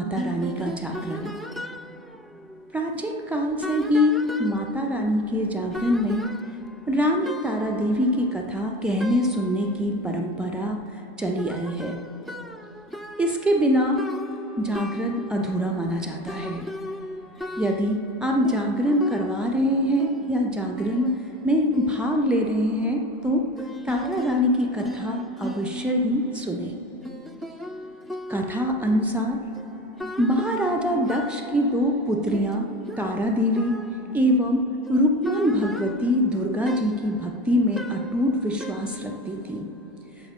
माता रानी का जागरण। प्राचीन काल से ही माता रानी के जागरण में रानी तारा देवी की कथा कहने सुनने की परंपरा चली आई है। इसके बिना जागरण अधूरा माना जाता है। यदि आप जागरण करवा रहे हैं या जागरण में भाग ले रहे हैं तो तारा रानी की कथा अवश्य ही सुने। कथा अनुसार महाराजा दक्ष की 2 पुत्रियां तारा देवी एवं रुक्मन भगवती दुर्गा जी की भक्ति में अटूट विश्वास रखती थी।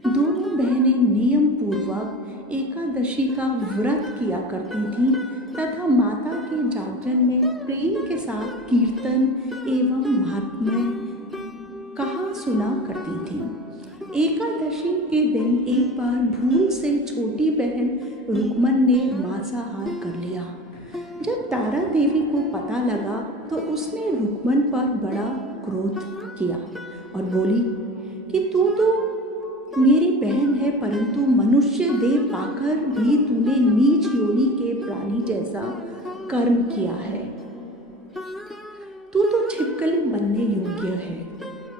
दोनों बहनें नियम पूर्वक एकादशी का व्रत किया करती थीं तथा माता के जागरण में प्रेम के साथ कीर्तन एवं महात्म्य कहा सुना करती थीं। एकादशी के दिन एक बार भूल से छोटी बहन रुक्मन ने मांसाहार कर लिया। जब तारा देवी को पता लगा तो उसने रुक्मन पर बड़ा क्रोध किया और बोली कि तू तो मेरी बहन है, परंतु मनुष्य देह पाकर भी तूने नीच योनि के प्राणी जैसा कर्म किया है। तू तो छिपकली बनने योग्य है।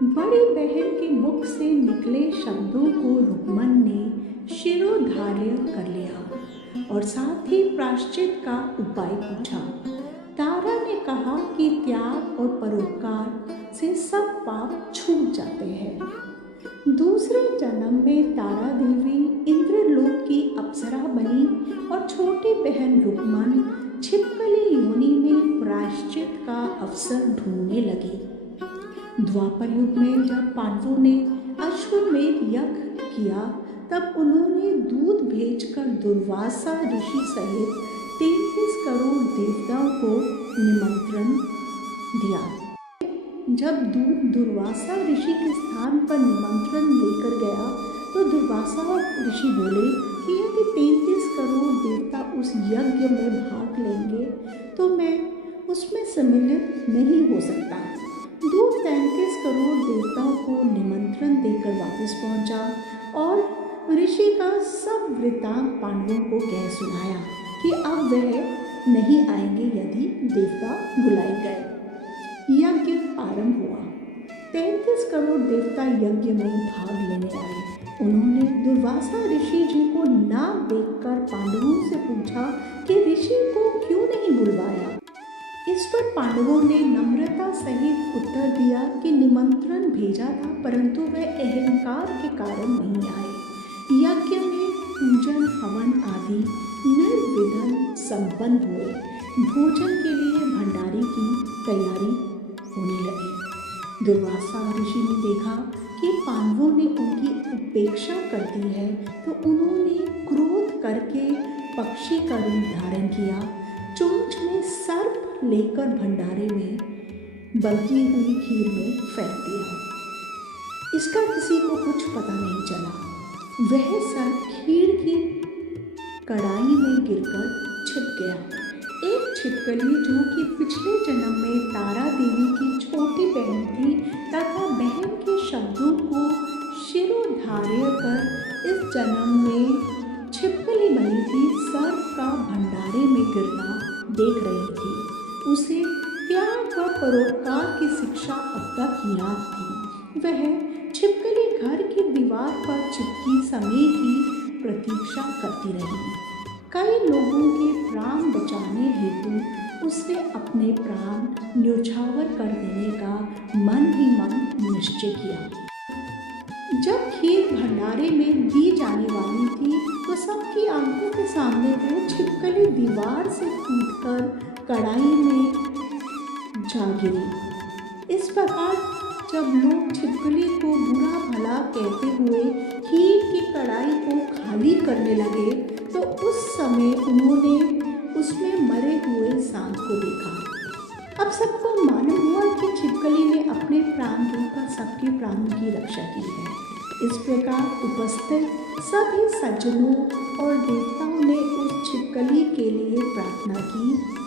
बड़ी बहन के मुख से निकले शब्दों को रुक्मन ने शिरोधार्य कर लिया और साथ ही प्रायश्चित का उपाय पूछा। तारा ने कहा कि त्याग और परोपकार से सब पाप छूट जाते हैं। दूसरे जन्म में तारा देवी इंद्रलोक की अप्सरा बनी और छोटी बहन रुक्मन छिपकली योनि में प्रायश्चित का अवसर ढूंढने लगी। द्वापर युग में जब पांडवों ने अश्वमेध यज्ञ किया तब उन्होंने दूत भेजकर दुर्वासा ऋषि सहित 33 करोड़ देवताओं को निमंत्रण दिया। जब दूत दुर्वासा ऋषि के स्थान पर निमंत्रण लेकर गया तो दुर्वासा ऋषि बोले कि यदि 33 करोड़ देवता उस यज्ञ में भाग लेंगे तो मैं उसमें सम्मिलित नहीं हो सकता। दूत 33 करोड़ देवताओं को निमंत्रण देकर वापस पहुंचा और ऋषि का सब वृत्तांत पांडवों को कह सुनाया कि अब वह नहीं आएंगे यदि देवता बुलाए गए। यज्ञ आरंभ हुआ। 33 करोड़ देवता यज्ञ में भाग लेने आए। उन्होंने दुर्वासा ऋषि जी को ना देखकर पांडवों से पूछा कि ऋषि को क्यों नहीं बुलवाया। इस पर पांडवों ने नम्रता सहित उत्तर दिया कि निमंत्रण भेजा था परंतु वे अहंकार के कारण नहीं आए। यज्ञ में पूजन हवन आदि निर्विघ्न संपन्न हुए। भोजन के लिए भंडारे की तैयारी होने लगी। दुर्वासा ऋषि ने देखा कि पांडवों ने उनकी उपेक्षा कर दी है तो उन्होंने क्रोध करके पक्षी का रूप धारण किया। चोंच में सर्प लेकर भंडारे में बची हुई खीर में फेंक दिया। इसका किसी को कुछ पता नहीं चला। वह सर्प खीर की कढ़ाई में गिरकर छिप गया। एक छिपकली जो कि पिछले जन्म में तारा देवी की छोटी बहन थी तथा बहन के शब्दों को शिरोधार्य कर इस जन्म में छिपकली बनी थी, सर्प का भंडारे में गिरना देख रही थी। उसे त्याग व परोपकार की शिक्षा अब तक याद थी। वह छिपकली घर की दीवार पर चिपकी समय की प्रतीक्षा करती रही। कई लोगों के प्राण बचाने हेतु उसने अपने प्राण न्योछावर कर देने का मन ही मन निश्चय किया। जब खीर भंडारे में दी जाने वाली थी तो सबकी आंखों के सामने वो छिपकली दीवार से टूटकर कढ़ाई में जा गिरी। इस प्रकार जब लोग छिपकली को बुरा भला कहते हुए खीर की कढ़ाई को खाली करने लगे तो उस समय उन्होंने उसमें मरे हुए सांप को देखा। अब सबको मालूम हुआ कि छिपकली ने अपने प्राण देकर सबके प्राणों की रक्षा की है। इस प्रकार उपस्थित सभी सज्जनों और देवताओं ने उस छिपकली के लिए प्रार्थना की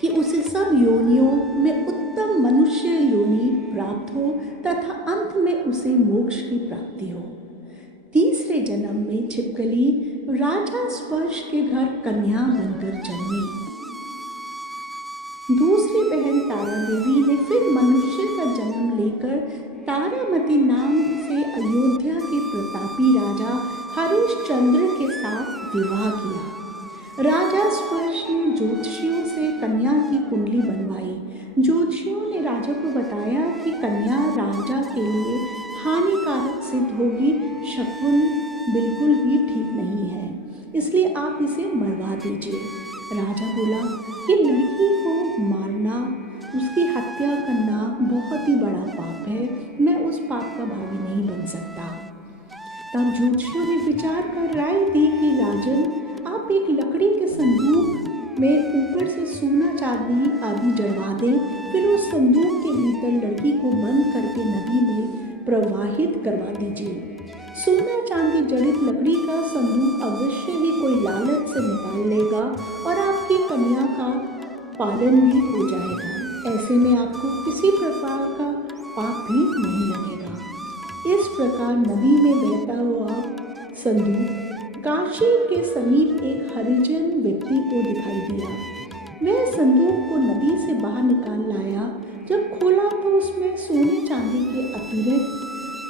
कि उसे सब योनियों में उत्तम मनुष्य योनि प्राप्त हो तथा अंत में उसे मोक्ष की प्राप्ति हो। तीसरे जन्म में छिपकली राजा स्पर्श के घर कन्या बनकर जन्मी। दूसरी बहन तारा देवी ने फिर मनुष्य का जन्म लेकर तारामती नाम से अयोध्या के प्रतापी राजा हरिश्चंद्र के साथ विवाह किया। राजा स्पर्श ने ज्योतिषियों से कन्या की कुंडली बनवाई। ज्योतिषियों ने राजा को बताया कि कन्या राजा के लिए हानिकारक सिद्ध होगी, शकुन बिल्कुल भी ठीक नहीं है, इसलिए आप इसे मरवा दीजिए। राजा बोला कि लड़की को मारना, उसकी हत्या करना बहुत ही बड़ा पाप है, मैं उस पाप का भागी नहीं बन सकता। तब ज्योतिषियों ने विचार कर राय दी कि राजन, आप एक लकड़ी के संदूक में ऊपर से सोना चांदी आदि जड़वा दें, फिर उस संदूक के भीतर लड़की को बंद करके नदी में प्रवाहित करवा दीजिए। सोना चांदी जड़ित लकड़ी का संदूक अवश्य ही कोई लालच से निकाल लेगा और आपकी कन्या का पालन भी हो जाएगा। ऐसे में आपको किसी प्रकार का पाप भी नहीं लगेगा। इस प्रकार नदी में बहता हुआ संदूक काशी के समीप एक हरिजन व्यक्ति को दिखाई दिया। वह संदूक को नदी से बाहर निकाल लाया। जब खोला तो उसमें सोने चांदी के अतिरिक्त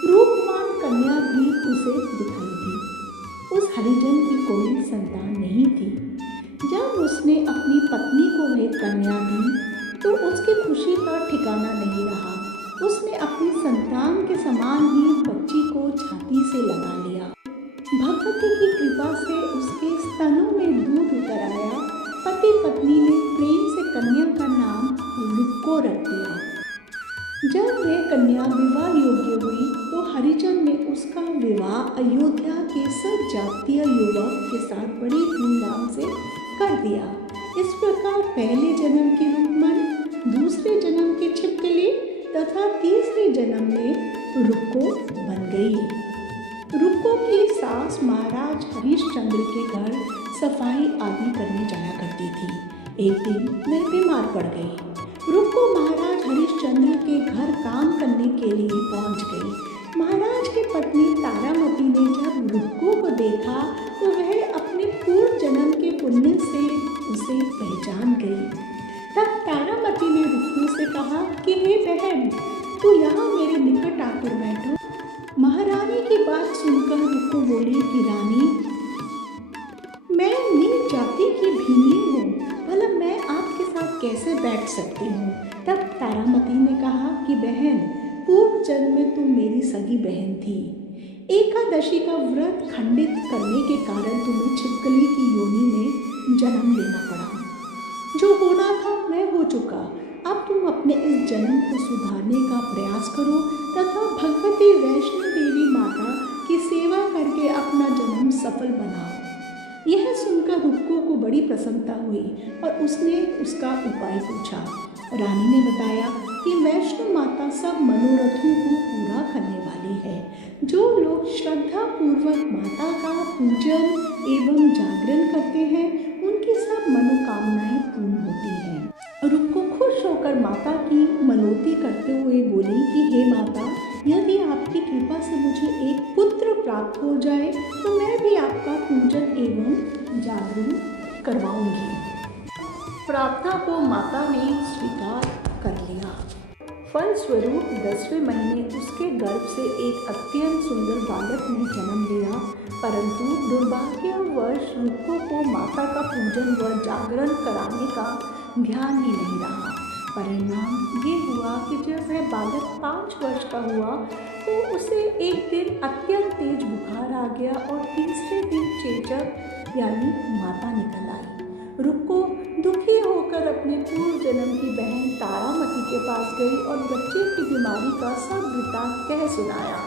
रूपवान कन्या भी उसे दिखाई दी। उस हरिजन की कोई संतान नहीं थी। जब उसने अपनी पत्नी को वह कन्या दी तो उसकी खुशी का ठिकाना नहीं रहा। उसने अपनी संतान के समान ही बच्ची को छाती से लगा लिया। भगवती की कृपा से उसके स्तनों में दूध उतर आया। पति पत्नी ने प्रेम से कन्या का नाम रुक्को रख दिया। जब वह कन्या विवाह योग्य हुई तो हरिजन ने उसका विवाह अयोध्या के सजातीय युवक के साथ बड़ी धूमधाम से कर दिया। इस प्रकार पहले जन्म की रुक्मन, दूसरे जन्म की छिपकली तथा तीसरे जन्म में रुक्को बन गई। रुक्को की सास महाराज हरिश्चंद्र के घर सफाई आदि करने जाया करती थी। एक दिन वह बीमार पड़ गई। रुक्को महाराज हरिश्चंद्र के घर काम करने के लिए पहुंच गई। महाराज की पत्नी तारामती ने जब रुक्को को देखा तो वह अपने पूर्व जन्म के पुण्य से उसे पहचान गई। तब तारामती ने रुक्को से कहा कि हे बहन, तू यहाँ मेरे निकट आकर बैठो। महारानी की बात सुनकर रुक्को बोली कि रानी, मैं नीच जाति की भीनी हूँ, भला मैं आपके साथ कैसे बैठ सकती हूँ। तब तारामती ने कहा कि बहन, पूर्व जन्म में तुम मेरी सगी बहन थी। एकादशी का व्रत खंडित करने के कारण तुम्हें छिपकली की योनि में जन्म लेना पड़ा। जो होना था वह हो चुका। अब तुम अपने इस जन्म को सुधारने का प्रयास करो तथा भगवती वैष्णो देवी माता की सेवा करके अपना जन्म सफल बनाओ। यह सुनकर रुक्को को बड़ी प्रसन्नता हुई और उसने उसका उपाय पूछा। रानी ने बताया कि वैष्णो माता सब मनोरथों को पूरा करने वाली है। जो लोग श्रद्धा पूर्वक माता का पूजन एवं जागरण करते हैं उनकी सब मनोकामनाएं पूर्ण होती हैं। रुक्को खुश होकर माता की मनोती करते हुए बोली कि हे माता, यदि आपकी कृपा से मुझे एक पुत्र प्राप्त हो जाए तो मैं भी आपका पूजन एवं जागरण करवाऊंगी। प्रार्थना को माता ने स्वीकार कर लिया। फलस्वरूप 10वें महीने उसके गर्भ से एक अत्यंत सुंदर बालक ने जन्म लिया, परंतु दुर्भाग्यवश रुक्को को माता का पूजन व जागरण कराने का ध्यान ही नहीं रहा। परिणाम ये हुआ कि जब वह बालक 5 वर्ष का हुआ तो उसे एक दिन अत्यंत तेज बुखार आ गया और तीसरे दिन चेचक यानी माता निकल आई। रुक्को दुखी होकर अपने पूर्व जन्म की बहन तारामती के पास गई और बच्चे की बीमारी का सब वृत्तांत कह सुनाया।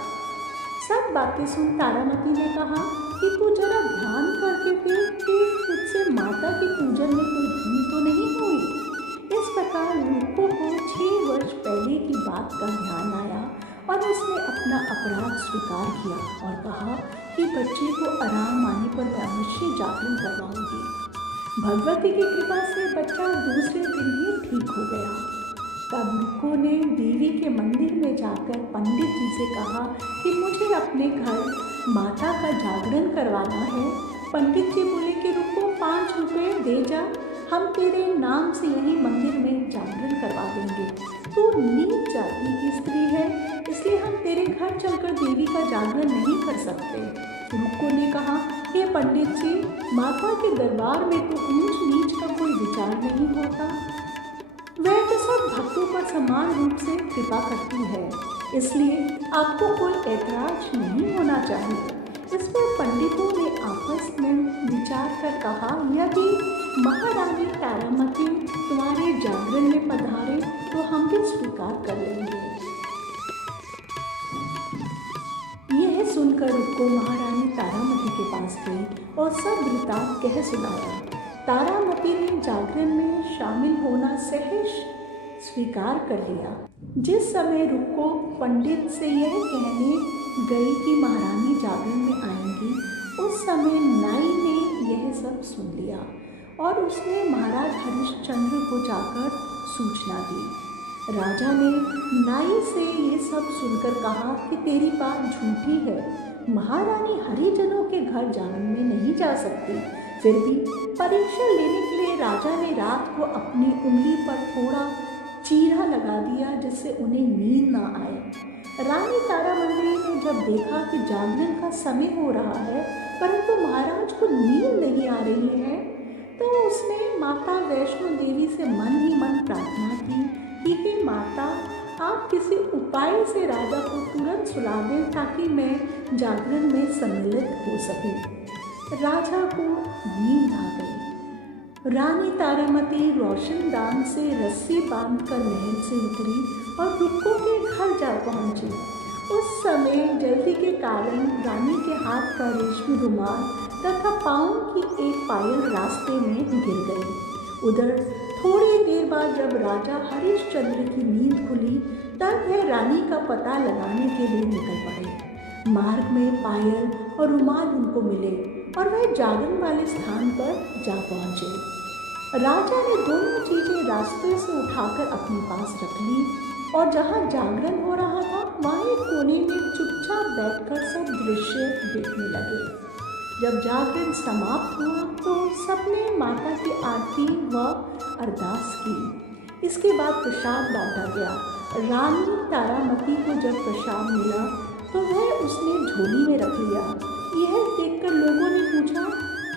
सब बातें सुन तारामती ने कहा कि तू जरा ध्यान करके देख कि तुझसे माता के पूजन में कोई भूल तो नहीं हुई। इस प्रकार रुक्को को 6 वर्ष पहले की बात का ध्यान आया और उसने अपना अपराध स्वीकार किया और कहा कि बच्चे को आराम आने पर मैं अवश्य जागरण करवाऊंगी। भगवती की कृपा से बच्चा दूसरे दिन ही ठीक हो गया। तब रुक्को ने देवी के मंदिर में जाकर पंडित जी से कहा कि मुझे अपने घर माता का जागरण करवाना है। पंडित जी बोले कि रुको, 5 रुपये दे जा, हम तेरे नाम से यही मंदिर में जागरण करवा देंगे। तू नीच जाति की स्त्री है, इसलिए हम तेरे घर चलकर देवी का जागरण नहीं कर सकते। रुक्को ने कहा, हे पंडित जी, माता के दरबार में तो ऊंच नीच का कोई विचार नहीं होता। वह तो सब भक्तों पर समान रूप से कृपा करती है, इसलिए आपको कोई ऐतराज नहीं होना चाहिए। इस पर पंडितों ने आपस में विचार कर कहा, यदि महारानी तारामती तुम्हारे जागरण में पधारे तो हम भी स्वीकार कर लेंगे। यह सुनकर रुक्को महारानी तारामती के पास गई और सब वृतांत कह सुनाया। तारामती ने जागरण में शामिल होना सहज स्वीकार कर लिया। जिस समय रुक्को पंडित से यह कहने गई कि महारानी जागरण में आएंगी, उस समय नाई ने यह सब सुन लिया और उसने महाराज हरिश्चंद्र को जाकर सूचना दी। राजा ने नाई से ये सब सुनकर कहा कि तेरी बात झूठी है, महारानी हरिजनों के घर जागरण में नहीं जा सकती। फिर भी परीक्षा लेने के लिए राजा ने रात को अपनी उंगली पर थोड़ा चीरा लगा दिया, जिससे उन्हें नींद न आए। रानी तारामंडली ने जब देखा कि जागरण का समय हो रहा है परंतु महाराज को नींद नहीं आ रही है, तो उसने माता वैष्णो देवी से मन ही मन प्रार्थना की कि हे माता, आप किसी उपाय से राजा को तुरंत सुला दें ताकि मैं जागरण में सम्मिलित हो सकूं। राजा को नींद आ गई। रानी तारामती रोशनदान से रस्सी बांधकर महल से उतरी और रुक्को के घर जा पहुंची। उस समय जल्दी के कारण रानी के हाथ का रेशमी रुमाल तथा पाँव की एक पायल रास्ते में गिर गई। उधर थोड़ी देर बाद जब राजा हरिश्चंद्र की नींद खुली, तब वह रानी का पता लगाने के लिए निकल पड़े। मार्ग में पायल और रुमाल उनको मिले और वह जागरण वाले स्थान पर जा पहुँचे। राजा ने दोनों चीज़ें रास्ते से उठाकर अपने पास रख ली और जहाँ जागरण हो रहा था वहाँ एक कोने में चुपचाप बैठकर सब दृश्य देखने लगे। जब जागरण समाप्त हुआ तो सबने माता की आरती व अरदास की। इसके बाद प्रसाद बांटा गया। रानी तारामती को जब प्रसाद मिला तो वह उसने झोली में रख लिया। यह देखकर लोगों ने पूछा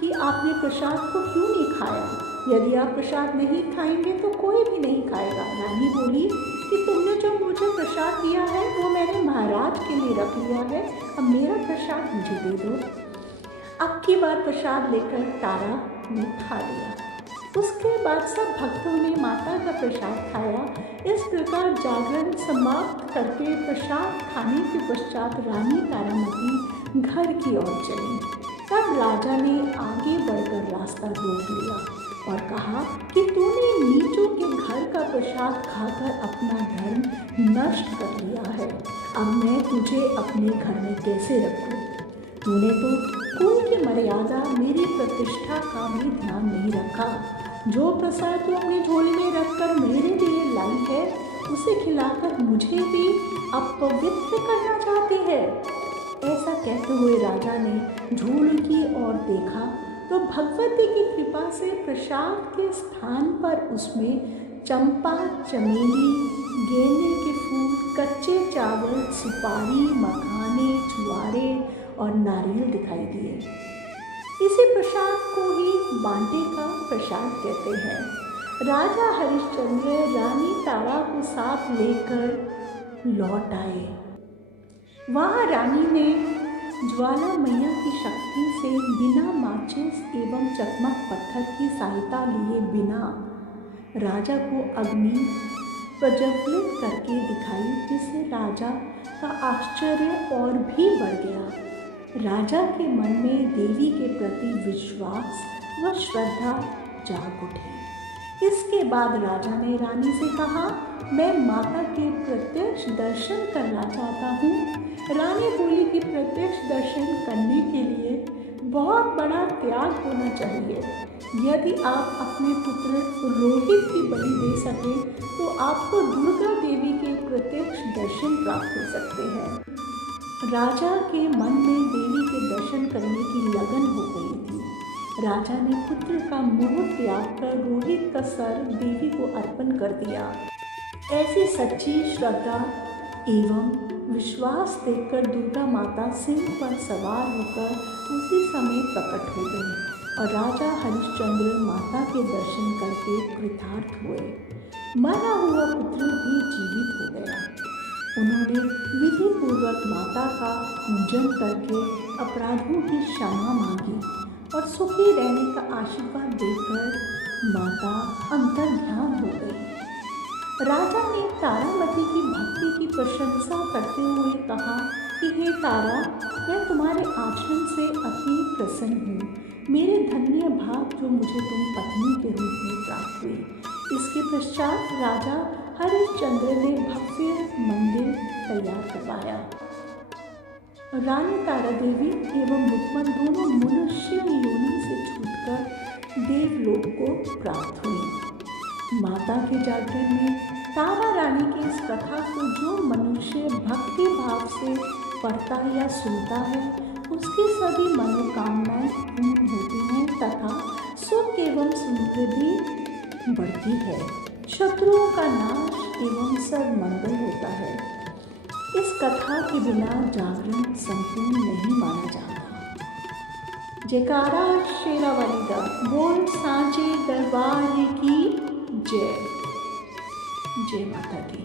कि आपने प्रसाद को क्यों नहीं खाया? यदि आप प्रसाद नहीं खाएंगे तो कोई भी नहीं खाएगा। रानी बोली कि तुमने जो मुझे प्रसाद दिया है वो मैंने महाराज के लिए रख लिया है, अब मेरा प्रसाद मुझे दे दो। अब की बार प्रसाद लेकर तारा ने खा लिया। उसके बाद सब भक्तों ने माता का प्रसाद खाया। इस प्रकार जागरण समाप्त करके प्रसाद खाने के पश्चात रानी तारामती घर की ओर चली। तब राजा ने आगे बढ़कर रास्ता रोक लिया और कहा कि तूने नीचों के घर का प्रसाद खाकर अपना धर्म नष्ट कर लिया है, अब मैं तुझे अपने घर में कैसे रखूं? तूने तो कुल की मर्यादा मेरी प्रतिष्ठा का भी ध्यान नहीं रखा। जो प्रसाद तू अपनी झोली में रखकर मेरे लिए लाई है उसे खिलाकर मुझे भी अपवित्र करना चाहती है। ऐसा कहते हुए राजा ने झोली की ओर देखा तो भगवती की कृपा से प्रसाद के स्थान पर उसमें चंपा, चमेली, गेंदे के फूल, कच्चे चावल, सुपारी, मखाने, छुआरे और नारियल दिखाई दिए। इसी प्रसाद को ही बांटे का प्रसाद कहते हैं। राजा हरिश्चंद्र रानी तारा को साथ लेकर लौट आए। वहाँ रानी ने ज्वाला मैया की शक्ति से बिना माचिस एवं चकमक पत्थर की सहायता लिए बिना राजा को अग्नि प्रज्वलित करके दिखाई, जिससे राजा का आश्चर्य और भी बढ़ गया। राजा के मन में देवी के प्रति विश्वास व श्रद्धा जाग उठी। इसके बाद राजा ने रानी से कहा, मैं माता के प्रत्यक्ष दर्शन करना चाहता हूँ। रानी बोली कि प्रत्यक्ष दर्शन करने के लिए बहुत बड़ा त्याग होना चाहिए। यदि आप अपने पुत्र रोहित की बलि दे सकें तो आपको दुर्गा देवी के प्रत्यक्ष दर्शन प्राप्त हो सकते हैं। राजा के मन में देवी के दर्शन करने की लगन हो गई थी। राजा ने पुत्र का मोह त्याग कर रोहित का सर देवी को अर्पण कर दिया। ऐसी सच्ची श्रद्धा एवं विश्वास देखकर दुर्गा माता सिंह पर सवार होकर उसी समय प्रकट हो गई और राजा हरिश्चंद्र माता के दर्शन करके कृतार्थ हुए। मरा हुआ पुत्र भी जीवित हो गया। उन्होंने विधि पूर्वक माता का पूजन करके अपराधों की क्षमा मांगी और सुखी रहने का आशीर्वाद देकर माता अंतर्ध्यान हो गई। राजा ने तारामती की भक्ति की प्रशंसा करते हुए कहा कि हे तारा, मैं तुम्हारे आचरण से अति प्रसन्न हूँ। मेरे धन्य भाग जो मुझे तुम पत्नी के रूप में प्राप्त हुई। इसके पश्चात राजा हरिश्चंद्र ने भव्य मंदिर तैयार करवाया। रानी तारा देवी एवं रुक्मन दोनों मनुष्य योनि से छूटकर देवलोक को प्राप्त हुई। माता के जागरण में तारा रानी की इस कथा को जो मनुष्य भक्ति भाव से पढ़ता या सुनता है उसकी सभी मनोकामनाएं पूर्ण होती हैं तथा सुख एवं समृद्धि बढ़ती है। शत्रुओं का नाश एवं सर्वमंगल होता है। इस कथा के बिना जागरण संपूर्ण नहीं माना जाता। जयकारा शेरावाली दा बोल सांचे दरबार की जय। जय माता दी।